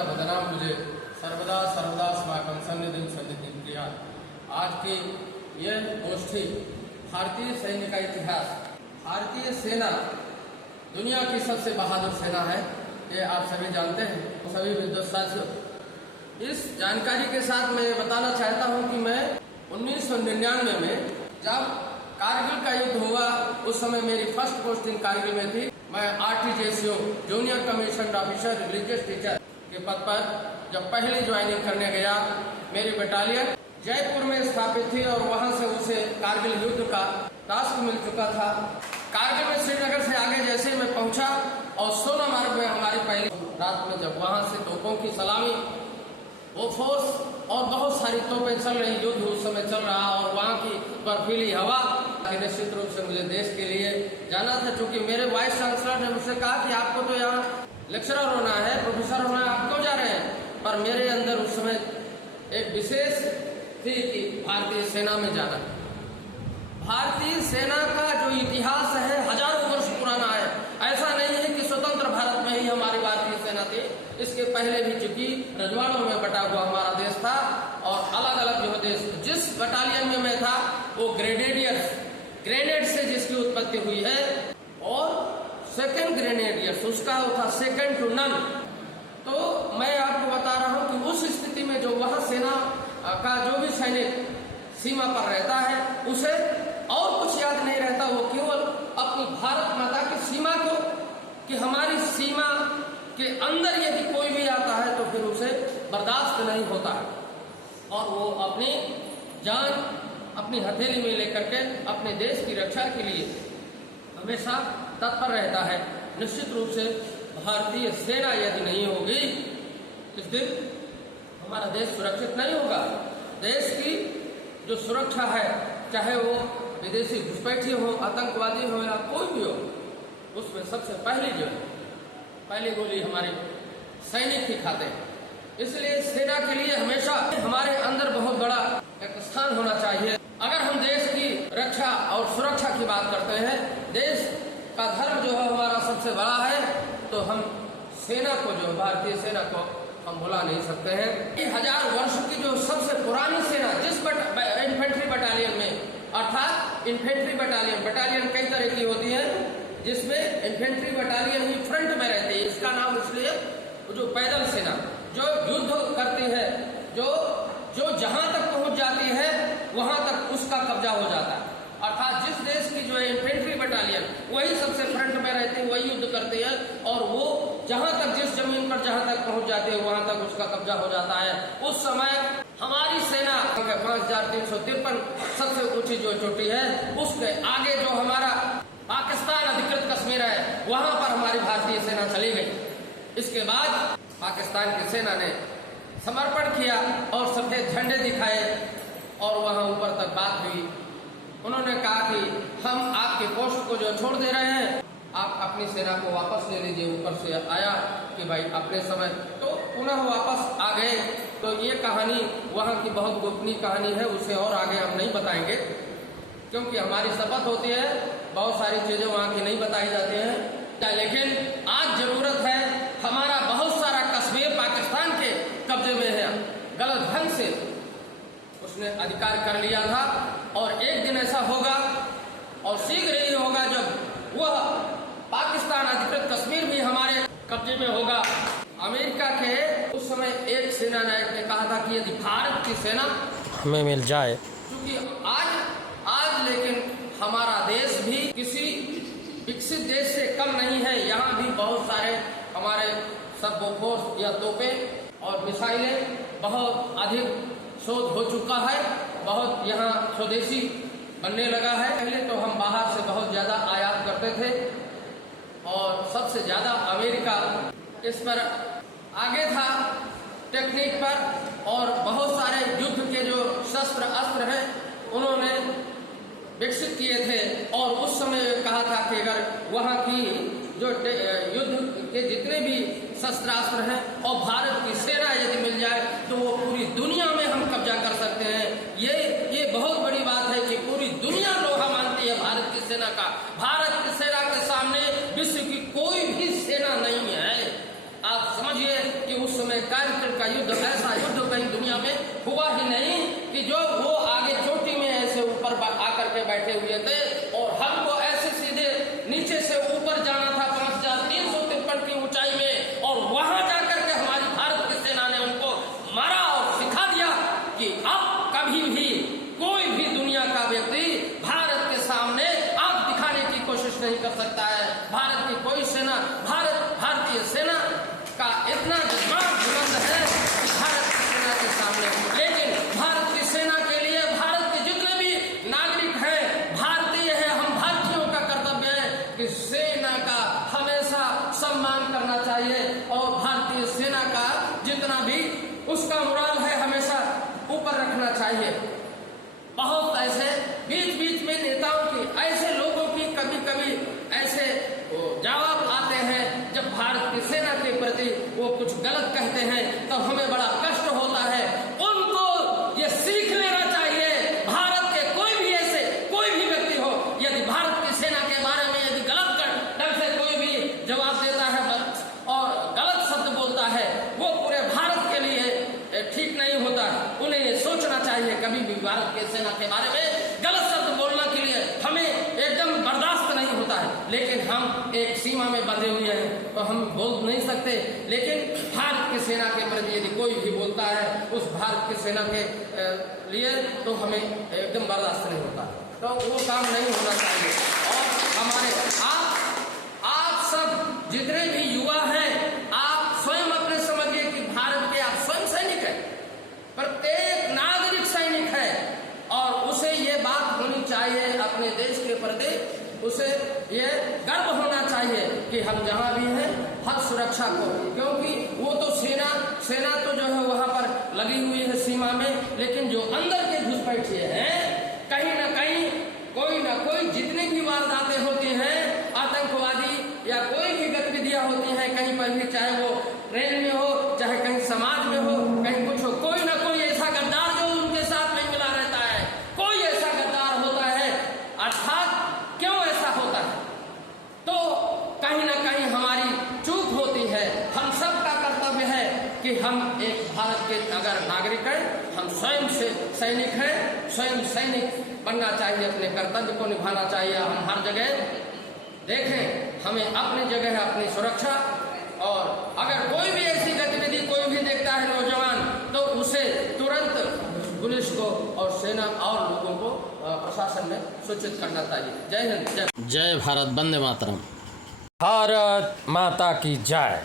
सर्वदा बदनाम मुझे सर्वदा सर्वदा स्माकम सन्निधिं सन्निधिं प्रिया। आज की यह गोष्ठी भारतीय सैन्य का इतिहास। भारतीय सेना दुनिया की सबसे बहादुर सेना है, ये आप सभी जानते हैं। सभी विद्वत साथियों, इस जानकारी के साथ मैं बताना चाहता हूं कि मैं 1999 में जब कारगिल का युद्ध हुआ, उस समय मेरी फर्स्ट पोस्टिंग कारगिल में थी। मैं RTJCO junior commission officer religious teacher के पद पर जब पहली ज्वाइनिंग करने गया, मेरी बटालियन जयपुर में स्थापित थी और वहां से उसे कारगिल युद्ध का टास्क मिल चुका था। कारगिल में श्रीनगर से आगे जैसे मैं पहुंचा और सोनामार्ग में हमारी पहली रात में जब वहां से तोपों की सलामी, वो फोर्स और बहुत सारी तोपें चल रही, युद्ध उस समय चल रहा और वहाँ की बर्फीली हवा, निश्चित रूप से मुझे देश के लिए जाना था। चूंकि मेरे वाइस चांसलर ने मुझसे कहा कि आपको तो यहाँ लेक्चरर होना है, प्रोफेसर होना है, आप क्यों जा रहे हैं? पर मेरे अंदर उस समय एक विशेष थी कि भारतीय सेना में जाना। भारतीय सेना का जो इतिहास है हजारों वर्ष पुराना है। ऐसा नहीं है कि स्वतंत्र भारत में ही हमारी भारतीय सेना थी, इसके पहले भी चूंकि रजवाड़ों में बटा हुआ हमारा देश था और अलग अलग जो देश, जिस बटालियन में मैं था वो ग्रेनेड से जिसकी उत्पत्ति हुई है, और सेकंड ग्रेनेडियर्स उसका था सेकंड टू नन। तो मैं आपको बता रहा हूं कि उस स्थिति में जो वहां सेना का जो भी सैनिक सीमा पर रहता है, उसे और कुछ याद नहीं रहता, वो केवल अपनी भारत माता की सीमा को, कि हमारी सीमा के अंदर यदि कोई भी आता है तो फिर उसे बर्दाश्त नहीं होता है और वो अपनी जान अपनी हथेली में लेकर के अपने देश की रक्षा के लिए हमेशा तत्पर रहता है। निश्चित रूप से भारतीय सेना यदि नहीं होगी, इस दिन हमारा देश सुरक्षित नहीं होगा। देश की जो सुरक्षा है, चाहे वो विदेशी घुसपैठी हो, आतंकवादी हो या कोई भी हो, उसमें सबसे पहली गोली हमारे सैनिक ही खाते हैं। इसलिए सेना के लिए हमेशा हमारे अंदर बहुत बड़ा एक स्थान होना चाहिए। अगर हम देश की रक्षा और सुरक्षा की बात करते हैं, देश का धर्म जो है हमारा सबसे बड़ा है, तो हम सेना को, जो भारतीय सेना को हम भुला नहीं सकते हैं। 1000 वर्ष की जो सबसे पुरानी सेना, जिस इन्फेंट्री बटालियन में, अर्थात इन्फेंट्री बटालियन कई तरह की होती है, जिसमें इन्फेंट्री बटालियन ही फ्रंट में रहती है। इसका नाम इसलिए, जो पैदल सेना जो युद्ध करती है, जो जहां तक पहुंच जाती है वहां तक उसका कब्जा हो जाता है। अर्थात जिस देश की जो है इन्फेंट्री बटालियन, वही सबसे फ्रंट में रहती है, वही युद्ध करती है और वो जहां तक, जिस जमीन पर जहां तक पहुंच जाती है वहां तक उसका कब्जा हो जाता है। उस समय हमारी सेना 5353 सबसे ऊंची जो चोटी है, उसके आगे जो हमारा पाकिस्तान अधिकृत कश्मीर है, वहां पर हमारी भारतीय सेना चली गई। इसके बाद पाकिस्तान की सेना ने समर्पण किया और सफेद झंडे दिखाए और वहां ऊपर तक बात हुई। उन्होंने कहा कि हम आपके पोस्ट को जो छोड़ दे रहे हैं, आप अपनी सेना को वापस ले लीजिए। ऊपर से आया कि भाई अपने समय, तो पुनः वापस आ गए। तो ये कहानी वहां की बहुत गोपनीय कहानी है, उसे और आगे हम नहीं बताएंगे, क्योंकि हमारी शपथ होती है, बहुत सारी चीजें वहां की नहीं बताई जाती हैं। लेकिन आज जरूरत है, हमारा बहुत सारा कश्मीर पाकिस्तान के कब्जे में है, गलत ढंग से उसने अधिकार कर लिया था और एक दिन ऐसा होगा और शीघ्र ही होगा जब वह पाकिस्तान अधिकृत कश्मीर भी हमारे कब्जे में होगा। अमेरिका के उस समय एक सेना नायक ने कहा था कि यदि भारत की सेना हमें मिल जाए, क्योंकि आज लेकिन हमारा देश भी किसी विकसित देश से कम नहीं है। यहाँ भी बहुत सारे हमारे सब फोर्स या तोपें और मिसाइलें बहुत अधिक शोध हो चुका है, बहुत यहाँ स्वदेशी बनने लगा है। पहले तो हम बाहर से बहुत ज्यादा आयात करते थे और सबसे ज्यादा अमेरिका इस पर आगे था टेक्निक पर, और बहुत सारे युद्ध के जो शस्त्र अस्त्र हैं उन्होंने विकसित किए थे। और उस समय कहा था कि अगर वहाँ की जो युद्ध के जितने भी शस्त्रास्त्र हैं और भारत की सेना यदि मिल जाए तो वो पूरी दुनिया में हम कब्जा कर सकते हैं। ये बहुत बड़ी बात है कि पूरी दुनिया लोहा मानती है भारत की सेना का। भारत की सेना के सामने विश्व की कोई भी सेना नहीं है। आप समझिए कि उस समय का युद्ध, ऐसा युद्ध कहीं दुनिया में हुआ ही नहीं कि जो वो आगे चोटी में ऐसे ऊपर आकर के बैठे हुए थे और हमको ऐसे सीधे नीचे से ऊपर जाना था 5353 की ऊंचाई में, और वहां जाकर के हमारी भारत की सेना ने उनको मारा और सिखा दिया कि अब कभी भी कोई भी दुनिया का व्यक्ति भारत के सामने आंख दिखाने की कोशिश नहीं कर सकता है। भारत की कोई सेना, भारतीय सेना का इतना दिमाग बुलंद है कि भारत की सेना के सामने, लेकिन भारत की सेना के लिए भारत के जितने भी नागरिक हैं, भारतीय हैं, हम भारतीयों का कर्तव्य है कि सेना का हमेशा सम्मान करना चाहिए और भारतीय सेना का जितना भी उसका मुराल है हमेशा ऊपर रखना चाहिए। बहुत ऐसे बीच बीच में नेताओं की, ऐसे लोगों की कभी कभी ऐसे जवाब आते हैं जब भारत की सेना के प्रति वो कुछ गलत कहते हैं तो हमें बड़ा कष्ट होता है। उनको ये सीख लेना चाहिए, भारत के कोई भी ऐसे कोई भी व्यक्ति हो, यदि भारत की सेना के बारे में यदि गलत ढंग से कोई भी जवाब देता है और गलत शब्द बोलता है, वो पूरे भारत के लिए ठीक नहीं होता। उन्हें ये सोचना चाहिए कभी भी भारत के सेना के बारे में गलत शब्द बोलने के लिए हमें एकदम बर्दाश्त नहीं होता है, लेकिन हम एक सीमा में बंधे हुए हैं तो हम बोल नहीं सकते। लेकिन भारत की सेना के प्रति यदि कोई भी बोलता है उस भारत की सेना के लिए तो हमें एकदम बर्दाश्त नहीं होता, तो वो काम नहीं होना चाहिए। और हमारे आप सब जितने भी युवा हैं, आप स्वयं अपने समझिए कि भारत के आप स्वयं सैनिक हैं, प्रत्येक नागरिक सैनिक है और उसे ये बात होनी चाहिए अपने देश के प्रति, उसे ये गर्व होना चाहिए कि हम जहां भी हैं हर सुरक्षा को, क्योंकि वो तो सेना तो जो है वहां पर लगी हुई है सीमा में, लेकिन जो अंदर के घुसपैठिए हैं कहीं ना कहीं कोई ना कोई जितनी भी वारदातें होती हैं, आतंकवादी या कोई भी गतिविधियां होती हैं कहीं पर भी, चाहे वो ट्रेन में हो चाहे कहीं समाज में हो, कहीं कुछ हो, कोई ना कोई ऐसा गद्दार जो उनके साथ में मिला रहता है, कोई ऐसा गद्दार होता है। अर्थात क्यों ऐसा होता है? तो कहीं ना कहीं हमारी चूक होती है। हम सब का कर्तव्य है कि हम एक भारत के अगर नागरिक हैं, हम स्वयं से सैनिक हैं, स्वयं सैनिक बनना चाहिए, अपने कर्तव्य को निभाना चाहिए। हम हर जगह देखें, हमें अपनी जगह है अपनी सुरक्षा, और अगर कोई भी ऐसी गतिविधि कोई भी देखता है नौजवान तो उसे तुरंत पुलिस को और सेना और लोगों को प्रशासन में सूचित करना चाहिए। जय हिंद, जय भारत, वंदे मातरम। भारत माता की जय।